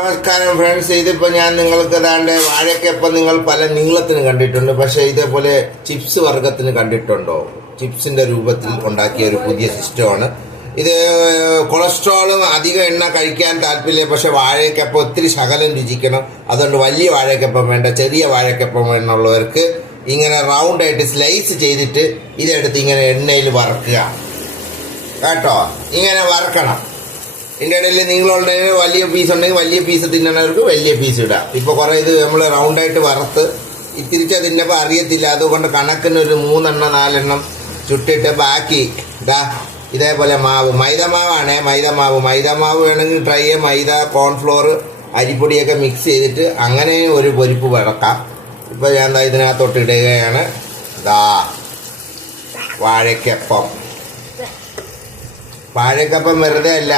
നമസ്കാരം ഫ്രണ്ട്സ്, ഇതിപ്പോൾ ഞാൻ നിങ്ങൾക്ക് ഏതാണ്ട് വാഴയ്ക്കപ്പം നിങ്ങൾ പല നീളത്തിന് കണ്ടിട്ടുണ്ട്. പക്ഷേ ഇതേപോലെ ചിപ്സ് വർഗത്തിന് കണ്ടിട്ടുണ്ടോ? ചിപ്സിന്റെ രൂപത്തിൽ ഉണ്ടാക്കിയ ഒരു പുതിയ സിസ്റ്റമാണ് ഇത്. കൊളസ്ട്രോളും അധികം എണ്ണ കഴിക്കാൻ താല്പര്യമില്ല, പക്ഷെ വാഴയ്ക്കപ്പം ഒത്തിരി ശകലം രുചിക്കണം. അതുകൊണ്ട് വലിയ വാഴയ്ക്കപ്പം വേണ്ട, ചെറിയ വാഴയ്ക്കപ്പം വേണമെന്നുള്ളവർക്ക് ഇങ്ങനെ റൗണ്ടായിട്ട് സ്ലൈസ് ചെയ്തിട്ട് ഇതെടുത്ത് ഇങ്ങനെ എണ്ണയിൽ വറക്കുക കേട്ടോ. ഇങ്ങനെ വറക്കണം. ഇതിൻ്റെ ഇടയിൽ നിങ്ങളുള്ള വലിയ പീസ് ഉണ്ടെങ്കിൽ വലിയ പീസ് തിന്നണവർക്ക് വലിയ പീസ് ഇടാം. ഇപ്പോൾ കുറേ ഇത് നമ്മൾ റൗണ്ടായിട്ട് വറുത്ത് തിരിച്ചാൽ തിന്നപ്പോൾ അറിയത്തില്ല. അതുകൊണ്ട് കണക്കിനൊരു 3 എണ്ണം 4 എണ്ണം ചുട്ടിട്ട് ബാക്കി ഇതേപോലെ മാവ്, മൈദമാവാണേ, മൈദമാവ് വേണമെങ്കിൽ ട്രൈ ചെയ്യാം. മൈദ, കോൺഫ്ലോർ, അരിപ്പൊടിയൊക്കെ മിക്സ് ചെയ്തിട്ട് അങ്ങനെ ഒരു പൊരിപ്പ് വറക്കാം. ഇപ്പോൾ ഞാൻ ഇതിനകത്തോട്ട് ഇടുകയാണ്. വാഴയ്ക്കപ്പം വെറുതെ അല്ല,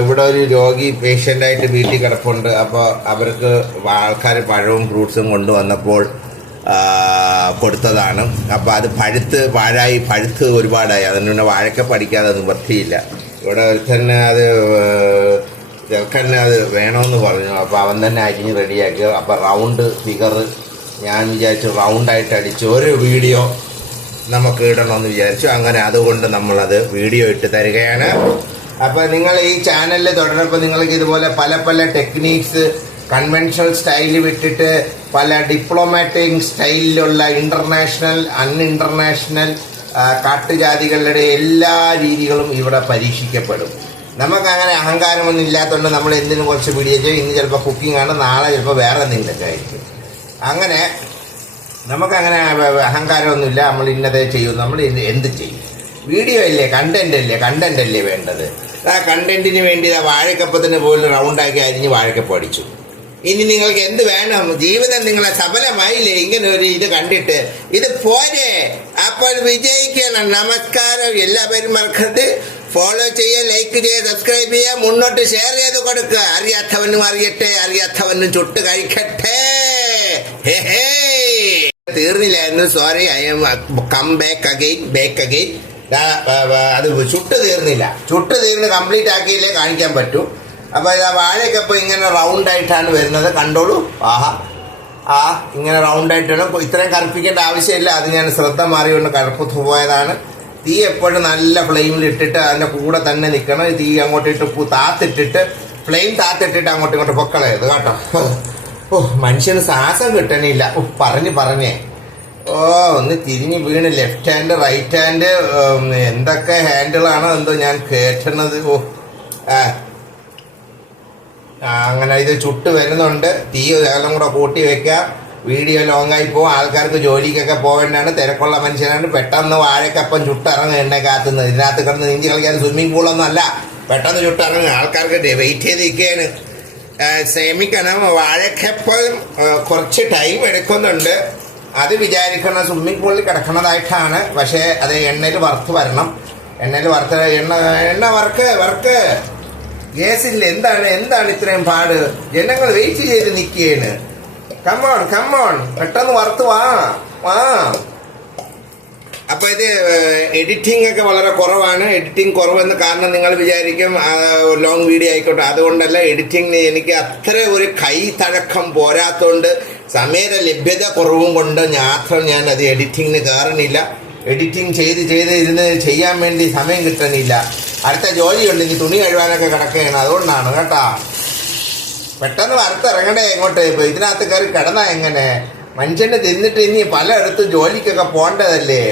ഇവിടെ ഒരു രോഗി പേഷ്യൻ്റായിട്ട് വീട്ടിൽ കിടപ്പുണ്ട്. അപ്പോൾ അവർക്ക് ആൾക്കാർ പഴവും ഫ്രൂട്ട്സും കൊണ്ടുവന്നപ്പോൾ കൊടുത്തതാണ്. അപ്പോൾ അത് പഴുത്ത് ഒരുപാടായി. അതിന് വാഴക്കപ്പം അടിക്കാതെ നിവർത്തിയില്ല. ഇവിടെ ഒരുത്തന്നെ ചെറുക്കന്നെ അത് വേണമെന്ന് പറഞ്ഞു. അപ്പോൾ അവൻ തന്നെ അരിഞ്ഞ് റെഡിയാക്കി. അപ്പോൾ റൗണ്ട് ഫിഗർ ഞാൻ വിചാരിച്ചു റൗണ്ടായിട്ട് അടിച്ച് ഒരു വീഡിയോ നമുക്ക് ഇടണമെന്ന് വിചാരിച്ചു. അങ്ങനെ അതുകൊണ്ട് നമ്മളത് വീഡിയോ ഇട്ട് തരികയാണ്. അപ്പോൾ നിങ്ങൾ ഈ ചാനലിൽ തുടരുമ്പോൾ നിങ്ങൾക്ക് ഇതുപോലെ പല ടെക്നീക്സ്, കൺവെൻഷണൽ സ്റ്റൈലിൽ വിട്ടിട്ട് പല ഡിപ്ലോമാറ്റിക് സ്റ്റൈലിലുള്ള ഇന്റർനാഷണൽ, അൺഇന്റർനാഷണൽ കാട്ടുജാതികളുടെ എല്ലാ രീതികളും ഇവിടെ പരീക്ഷിക്കപ്പെടും. നമുക്കങ്ങനെ അഹങ്കാരമൊന്നും ഇല്ലാത്തതുകൊണ്ട് നമ്മൾ എന്തിനും കുറച്ച് വീഡിയോ ചെയ്യും. ഇന്ന് ചിലപ്പോൾ കുക്കിംഗ് ആണ്, നാളെ ചിലപ്പോൾ വേറെ എന്തെങ്കിലുമൊക്കെ ആയിരിക്കും. അങ്ങനെ നമുക്കങ്ങനെ അഹങ്കാരമൊന്നുമില്ല. നമ്മൾ ഇന്നതേ ചെയ്യും, നമ്മൾ എന്ത് ചെയ്യും. വീഡിയോ അല്ലേ, കണ്ടന്റ് അല്ലേ വേണ്ടത്. ആ കണ്ടന്റിന് വേണ്ടി വാഴക്കപ്പത്തിന് പോലും റൗണ്ടാക്കി അരിഞ്ഞ് വാഴക്കപ്പം അടിച്ചു. ഇനി നിങ്ങൾക്ക് എന്ത് വേണം? ജീവിതം നിങ്ങളെ സഫലമായില്ലേ ഇങ്ങനെ ഒരു ഇത് കണ്ടിട്ട്? ഇത് പോരെ, അപ്പോൾ വിജയിക്കണം. നമസ്കാരം. എല്ലാവരും മറക്കരുത്, ഫോളോ ചെയ്യുക, ലൈക്ക് ചെയ്യുക, സബ്സ്ക്രൈബ് ചെയ്യുക, മുന്നോട്ട് ഷെയർ ചെയ്ത് കൊടുക്കുക. അറിയാത്തവനും അറിയട്ടെ, അറിയാത്തവനും ചുട്ട് കഴിക്കട്ടെ. തീർന്നില്ലായിരുന്നു, sorry, I'm come back again. അത് ചുട്ട് തീർന്ന് കംപ്ലീറ്റ് ആക്കിയില്ലേ കാണിക്കാൻ പറ്റൂ. അപ്പോൾ ഇതാ വാഴയ്ക്കപ്പം ഇങ്ങനെ റൗണ്ടായിട്ടാണ് വരുന്നത്, കണ്ടോളൂ. ഇങ്ങനെ റൗണ്ടായിട്ടാണ്. ഇത്രയും കറുപ്പിക്കേണ്ട ആവശ്യമില്ല. അത് ഞാൻ ശ്രദ്ധ മാറിയോണ്ട് കറുപ്പ് പോയതാണ്. തീ എപ്പോഴും നല്ല ഫ്ലെയിമിൽ ഇട്ടിട്ട് അതിൻ്റെ കൂടെ തന്നെ നിൽക്കണം. തീ അങ്ങോട്ട് ഇട്ട് ഫ്ലെയിം താത്തിട്ടിട്ട് അങ്ങോട്ടും ഇങ്ങോട്ട് പൊക്കളയത് കേട്ടോ. മനുഷ്യന് ശ്വാസം കിട്ടണില്ല. പറഞ്ഞേ ഒന്ന് തിരിഞ്ഞ് വീണ്. ലെഫ്റ്റ് ഹാൻഡ്, റൈറ്റ് ഹാൻഡ്, എന്തൊക്കെ ഹാൻഡിലാണോ എന്തോ ഞാൻ കേട്ടണത്. അങ്ങനെ ഇത് ചുട്ട് വരുന്നുണ്ട്. തീ ശകലം കൂടെ കൂട്ടി വെക്കാം. വീഡിയോ ലോങ്ങായി പോകും. ആൾക്കാർക്ക് ജോലിക്കൊക്കെ പോകേണ്ടതാണ്, തിരക്കുള്ള മനുഷ്യനാണ്. പെട്ടെന്ന് വാഴക്കപ്പം ചുട്ടിറങ്ങുക എണ്ണ കാത്തുന്നത്. ഇതിനകത്ത് കിടന്ന് നീന്തി കളിക്കാൻ സ്വിമ്മിംഗ് പൂളൊന്നും അല്ല. പെട്ടെന്ന് ചുട്ടിറങ്ങുക. ആൾക്കാർക്ക് വെയിറ്റ് ചെയ്ത് നിൽക്കുകയാണ്. ക്ഷമിക്കണം, വാഴക്കപ്പം കുറച്ച് ടൈം എടുക്കുന്നുണ്ട്. അത് വിചാരിക്കണം സ്വിമ്മിംഗ് പൂളിൽ കിടക്കുന്നതായിട്ടാണ്. പക്ഷേ അത് എണ്ണയിൽ വറുത്ത് വരണം. എണ്ണ വർക്ക് ഗ്യാസില്ല. എന്താണ് ഇത്രയും പാട്? ജനങ്ങൾ വെയിറ്റ് ചെയ്ത് നിൽക്കുകയാണ്. കമ്മോൺ പെട്ടെന്ന് വറുത്ത് വാ. അപ്പോൾ ഇത് എഡിറ്റിംഗ് ഒക്കെ വളരെ കുറവാണ്. എഡിറ്റിംഗ് കുറവെന്ന് കാരണം നിങ്ങൾ വിചാരിക്കും ലോങ് വീഡിയോ ആയിക്കോട്ടെ. അതുകൊണ്ടല്ല, എഡിറ്റിംഗിന് എനിക്ക് അത്ര ഒരു കൈ തഴക്കം പോരാത്തോണ്ട്, സമയ ലഭ്യത കുറവും കൊണ്ട് മാത്രം ഞാൻ അത് എഡിറ്റിങ്ങിന് കയറണില്ല. എഡിറ്റിംഗ് ചെയ്ത് ഇരുന്ന് ചെയ്യാൻ വേണ്ടി സമയം കിട്ടണില്ല. അടുത്ത ജോലിയുണ്ട്, ഇനി തുണി കഴുകാനൊക്കെ കിടക്കുകയാണ്. അതുകൊണ്ടാണ് കേട്ടാ. പെട്ടെന്ന് വറുത്തിറങ്ങണ്ടേ എങ്ങോട്ട്? ഇപ്പോൾ ഇതിനകത്ത് കയറി കിടന്നാ എങ്ങനെ? മനുഷ്യനെ തിന്നിട്ട് ഇനി പലയിടത്തും ജോലിക്കൊക്കെ പോകേണ്ടതല്ലേ.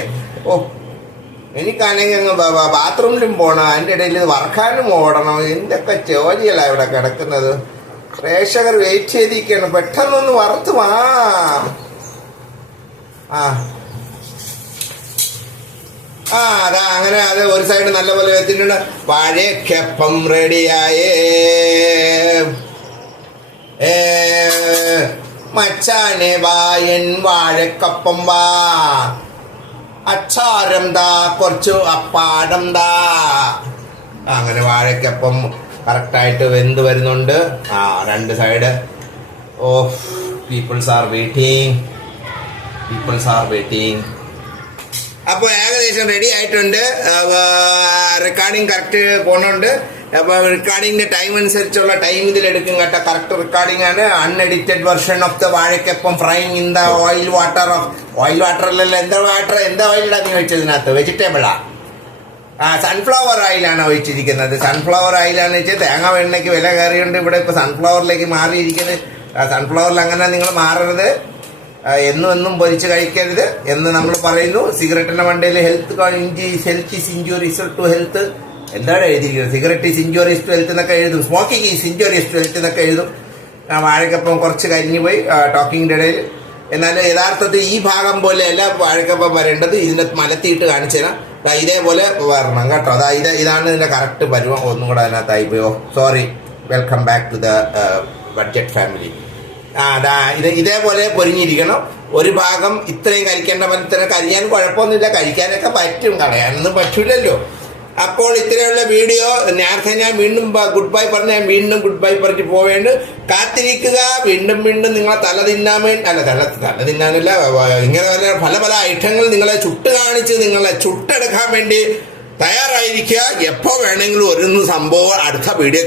എനിക്കാണെങ്കിൽ അങ്ങ് ബാത്റൂമിലും പോകണം, അതിൻ്റെ ഇടയിൽ വറക്കാനും ഓടണം. എന്തൊക്കെ ജോലിയല്ല ഇവിടെ കിടക്കുന്നത്. പ്രേക്ഷകർ വെയിറ്റ് ചെയ്തിരിക്കണം. പെട്ടെന്നൊന്ന് വറുത്ത് വാ. അങ്ങനെ അത് ഒരു സൈഡ് നല്ലപോലെ വെച്ചിട്ടുണ്ട്. വാഴക്കപ്പം റെഡിയായേ. മച്ചാനെ വായൻ വാഴക്കപ്പം വാ. അച്ചാരം ദാ, കുറച്ചു അപ്പാടം ദാ. അങ്ങനെ വാഴക്കപ്പം കറക്റ്റായിട്ട് വെന്ത് വരുന്നുണ്ട്. രണ്ട് സൈഡ്. People's are waiting. അപ്പോൾ ഏകദേശം റെഡി ആയിട്ടുണ്ട്. റെക്കോർഡിങ് കറക്റ്റ് പോണുണ്ട്. അപ്പൊ റെക്കോർഡിങ്ങിന്റെ ടൈം അനുസരിച്ചുള്ള ടൈം ഇതിലെടുക്കും കേട്ടോ. കറക്റ്റ് റെക്കോർഡിംഗ് ആണ്. Unedited version of the vazhakkappam frying in the oil water അല്ലല്ലോ. എന്താ ഓയിലാ നീ വെച്ചതിനകത്ത്? വെജിറ്റബിളാ? സൺഫ്ലവർ ഓയിലാണ് ഒഴിച്ചിരിക്കുന്നത്. സൺഫ്ലവർ ഓയിലാന്ന് വെച്ചാൽ തേങ്ങ എണ്ണയ്ക്ക് വില കയറിയുണ്ട്. ഇവിടെ ഇപ്പൊ സൺഫ്ലവറിലേക്ക് മാറിയിരിക്കുന്നത്. സൺഫ്ലവറിൽ അങ്ങനെ നിങ്ങൾ മാറരുത്. എന്നും പൊരിച്ച് കഴിക്കരുത് എന്ന് നമ്മൾ പറയുന്നു. സിഗരറ്റിന്റെ വണ്ടിയിൽ health is injuries to health എന്താണ് എഴുതിയിരിക്കുന്നത്? Cigarette is injuries to health എന്നൊക്കെ എഴുതും. Smoking is injuries to health എന്നൊക്കെ എഴുതും. വാഴക്കപ്പം കുറച്ച് കരിഞ്ഞു പോയി ടോക്കിങ്ങിന്റെ ഇടയിൽ. എന്നാൽ യഥാർത്ഥത്തിൽ ഈ ഭാഗം പോലെയല്ല വാഴക്കപ്പം വരേണ്ടത്. ഇതിന്റെ മലത്തിയിട്ട് കാണിച്ചു തരാം. ഇതേപോലെ വരണം കേട്ടോ. ഇതാണ് ഇതിന്റെ കറക്റ്റ് പരുവം. ഒന്നും കൂടെ അതിനകത്തായി പോയോ? Sorry. Welcome back to the budget family. ഇതേപോലെ പൊരിഞ്ഞിരിക്കണം. ഒരു ഭാഗം ഇത്രയും കരിക്കേണ്ട മരത്തിന് കരിയാൻ കുഴപ്പമൊന്നുമില്ല. കഴിക്കാനൊക്കെ പറ്റും, കളയാനൊന്നും പറ്റൂലല്ലോ. അപ്പോൾ ഇത്രയുള്ള വീഡിയോ. നേരത്തെ ഞാൻ വീണ്ടും ഗുഡ് ബൈ പറഞ്ഞ് ഞാൻ വീണ്ടും ഗുഡ് ബൈ പറഞ്ഞിട്ട് പോവേണ്ട. കാത്തിരിക്കുക. വീണ്ടും നിങ്ങളെ തല തിന്നാൻ വേണ്ടി തല തിന്നാനല്ല, ഇങ്ങനെ പല ഐറ്റങ്ങൾ നിങ്ങളെ ചുട്ട് കാണിച്ച് നിങ്ങളെ ചുട്ടെടുക്കാൻ വേണ്ടി തയ്യാറായിരിക്കുക. എപ്പോ വേണമെങ്കിലും ഒരു സംഭവം അടുത്ത വീഡിയോ